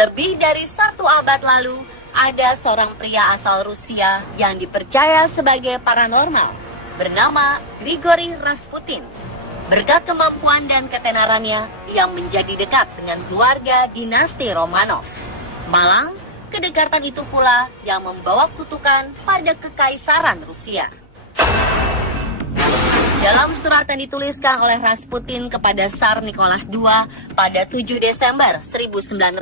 Lebih dari 1 abad lalu, ada seorang pria asal Rusia yang dipercaya sebagai paranormal bernama Grigori Rasputin. Berkat kemampuan dan ketenarannya, ia menjadi dekat dengan keluarga dinasti Romanov. Malang, kedekatan itu pula yang membawa kutukan pada kekaisaran Rusia. Dalam surat yang dituliskan oleh Rasputin kepada Tsar Nicholas II pada 7 Desember 1916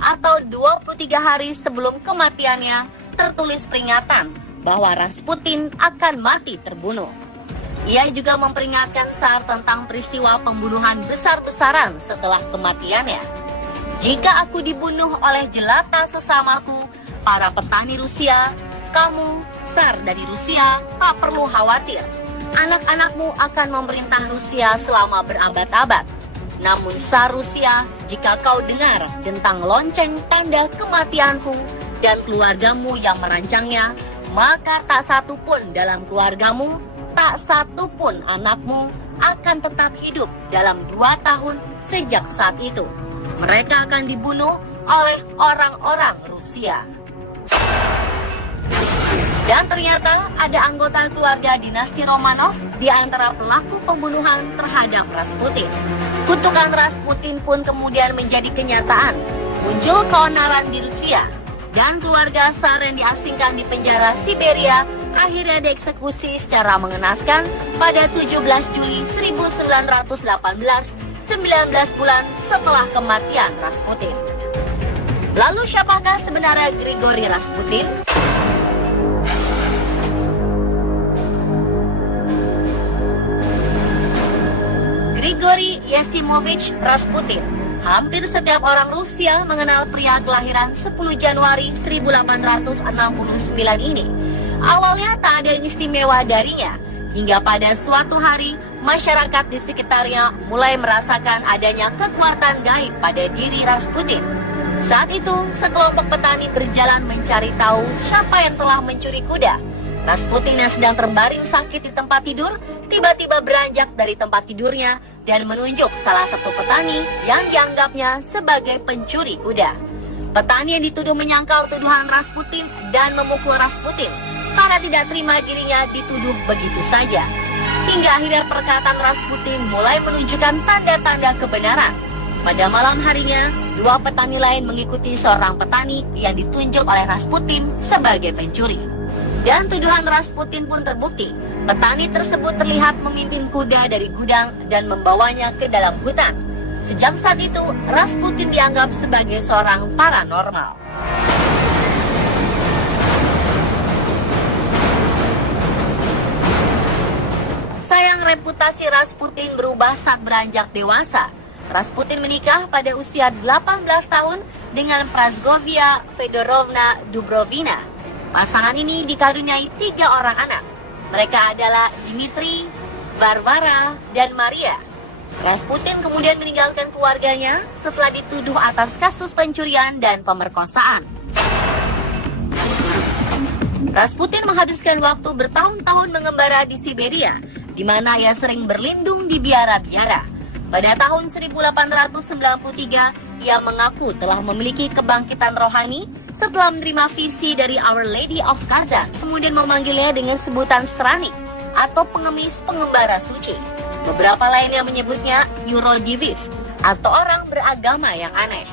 atau 23 hari sebelum kematiannya, tertulis peringatan bahwa Rasputin akan mati terbunuh. Ia juga memperingatkan Tsar tentang peristiwa pembunuhan besar-besaran setelah kematiannya. Jika aku dibunuh oleh jelata sesamaku, para petani Rusia, kamu, Tsar dari Rusia, tak perlu khawatir. Anak-anakmu akan memerintah Rusia selama berabad-abad. Namun Tsar Rusia, jika kau dengar tentang lonceng tanda kematianku dan keluargamu yang merancangnya, maka tak satu pun dalam keluargamu, tak satu pun anakmu akan tetap hidup dalam 2 tahun sejak saat itu. Mereka akan dibunuh oleh orang-orang Rusia. Dan ternyata ada anggota keluarga dinasti Romanov di antara pelaku pembunuhan terhadap Rasputin. Kutukan Rasputin pun kemudian menjadi kenyataan. Muncul keonaran di Rusia, dan keluarga Tsar yang diasingkan di penjara Siberia akhirnya dieksekusi secara mengenaskan pada 17 Juli 1918, 19 bulan setelah kematian Rasputin. Lalu siapakah sebenarnya Grigori Rasputin? Grigori Yasimovich Rasputin. Hampir setiap orang Rusia mengenal pria kelahiran 10 Januari 1869 ini. Awalnya tak ada yang istimewa darinya, hingga pada suatu hari masyarakat di sekitarnya mulai merasakan adanya kekuatan gaib pada diri Rasputin. Saat itu, sekelompok petani berjalan mencari tahu siapa yang telah mencuri kuda. Rasputin yang sedang terbaring sakit di tempat tidur, tiba-tiba beranjak dari tempat tidurnya dan menunjuk salah satu petani yang dianggapnya sebagai pencuri kuda. Petani yang dituduh menyangkal tuduhan Rasputin dan memukul Rasputin karena tidak terima dirinya dituduh begitu saja. Hingga akhirnya perkataan Rasputin mulai menunjukkan tanda-tanda kebenaran. Pada malam harinya, 2 petani lain mengikuti seorang petani yang ditunjuk oleh Rasputin sebagai pencuri. Dan tuduhan Rasputin pun terbukti. Petani tersebut terlihat memimpin kuda dari gudang dan membawanya ke dalam hutan. Sejak saat itu, Rasputin dianggap sebagai seorang paranormal. Sayang, reputasi Rasputin berubah saat beranjak dewasa. Rasputin menikah pada usia 18 tahun dengan Praskovia Fedorovna Dubrovina. Pasangan ini dikaruniai 3 orang anak. Mereka adalah Dmitri, Varvara, dan Maria. Rasputin kemudian meninggalkan keluarganya setelah dituduh atas kasus pencurian dan pemerkosaan. Rasputin menghabiskan waktu bertahun-tahun mengembara di Siberia, di mana ia sering berlindung di biara-biara. Pada tahun 1893, ia mengaku telah memiliki kebangkitan rohani setelah menerima visi dari Our Lady of Kazan, kemudian memanggilnya dengan sebutan Stranik atau pengemis pengembara suci. Beberapa lainnya menyebutnya Eurodiviv atau orang beragama yang aneh.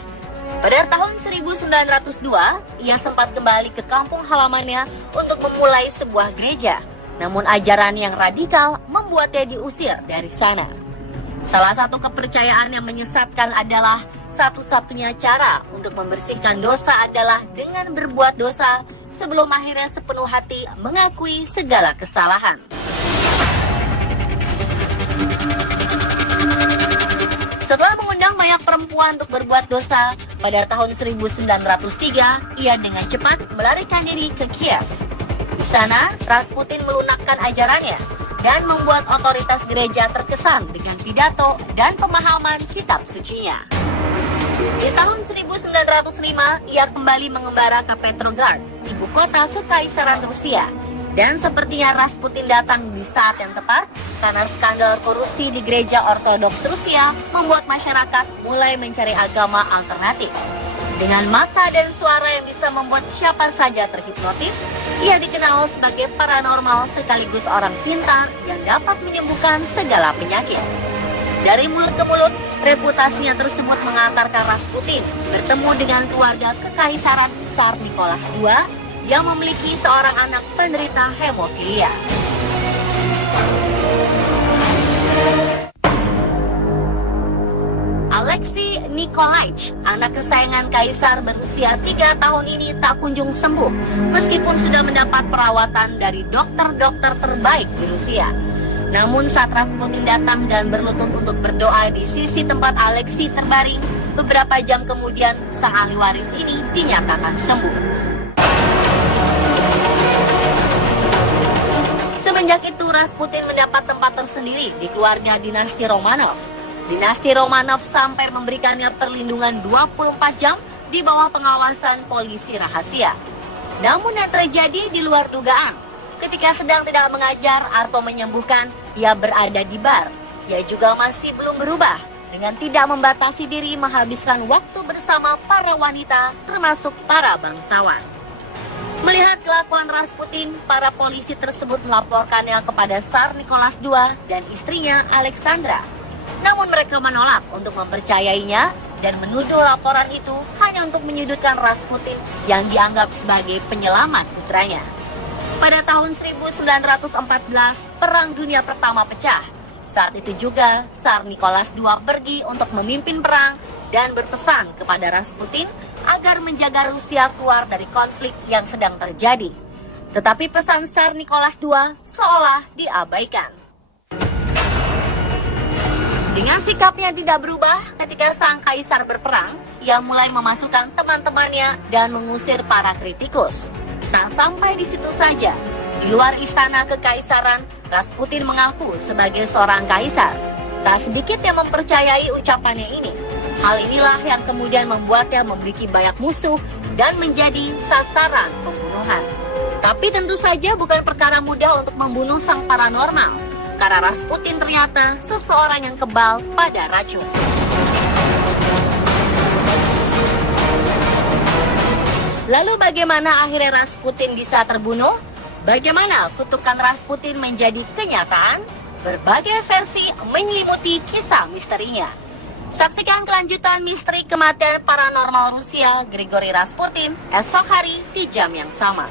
Pada tahun 1902, ia sempat kembali ke kampung halamannya untuk memulai sebuah gereja. Namun ajaran yang radikal membuatnya diusir dari sana. Salah satu kepercayaan yang menyesatkan adalah satu-satunya cara untuk membersihkan dosa adalah dengan berbuat dosa sebelum akhirnya sepenuh hati mengakui segala kesalahan. Setelah mengundang banyak perempuan untuk berbuat dosa, pada tahun 1903 ia dengan cepat melarikan diri ke Kiev. Di sana, Rasputin melunakkan ajarannya dan membuat otoritas gereja terkesan dengan pidato dan pemahaman kitab sucinya. Di tahun 1905, ia kembali mengembara ke Petrograd, ibu kota Kekaisaran Rusia. Dan sepertinya Rasputin datang di saat yang tepat karena skandal korupsi di gereja Ortodoks Rusia membuat masyarakat mulai mencari agama alternatif. Dengan mata dan suara yang bisa membuat siapa saja terhipnotis, ia dikenal sebagai paranormal sekaligus orang pintar yang dapat menyembuhkan segala penyakit. Dari mulut ke mulut, reputasinya tersebut mengantarkan Rasputin bertemu dengan keluarga kekaisaran Tsar Nicholas II yang memiliki seorang anak penderita hemofilia. Alexei Nikolaich, anak kesayangan kaisar berusia 3 tahun ini tak kunjung sembuh meskipun sudah mendapat perawatan dari dokter-dokter terbaik di Rusia. Namun saat Rasputin datang dan berlutut untuk berdoa di sisi tempat Alexei terbaring, beberapa jam kemudian sang ahli waris ini dinyatakan sembuh. Semenjak itu Rasputin mendapat tempat tersendiri di keluarga dinasti Romanov. Dinasti Romanov sampai memberikannya perlindungan 24 jam di bawah pengawasan polisi rahasia. Namun yang terjadi di luar dugaan. Ketika sedang tidak mengajar atau menyembuhkan, ia berada di bar. Ia juga masih belum berubah dengan tidak membatasi diri menghabiskan waktu bersama para wanita termasuk para bangsawan. Melihat kelakuan Rasputin, para polisi tersebut melaporkannya kepada Tsar Nicholas II dan istrinya Alexandra. Namun mereka menolak untuk mempercayainya dan menuduh laporan itu hanya untuk menyudutkan Rasputin yang dianggap sebagai penyelamat putranya. Pada tahun 1914, Perang Dunia Pertama pecah. Saat itu juga, Tsar Nicholas II pergi untuk memimpin perang dan berpesan kepada Rasputin agar menjaga Rusia keluar dari konflik yang sedang terjadi. Tetapi pesan Tsar Nicholas II seolah diabaikan. Dengan sikapnya tidak berubah ketika sang kaisar berperang, ia mulai memasukkan teman-temannya dan mengusir para kritikus. Tak sampai di situ saja, di luar istana kekaisaran, Rasputin mengaku sebagai seorang kaisar. Tak sedikit yang mempercayai ucapannya ini. Hal inilah yang kemudian membuatnya memiliki banyak musuh dan menjadi sasaran pembunuhan. Tapi tentu saja bukan perkara mudah untuk membunuh sang paranormal, karena Rasputin ternyata seseorang yang kebal pada racun. Lalu bagaimana akhirnya Rasputin bisa terbunuh? Bagaimana kutukan Rasputin menjadi kenyataan? Berbagai versi menyelimuti kisah misterinya. Saksikan kelanjutan misteri kematian paranormal Rusia Grigori Rasputin esok hari di jam yang sama.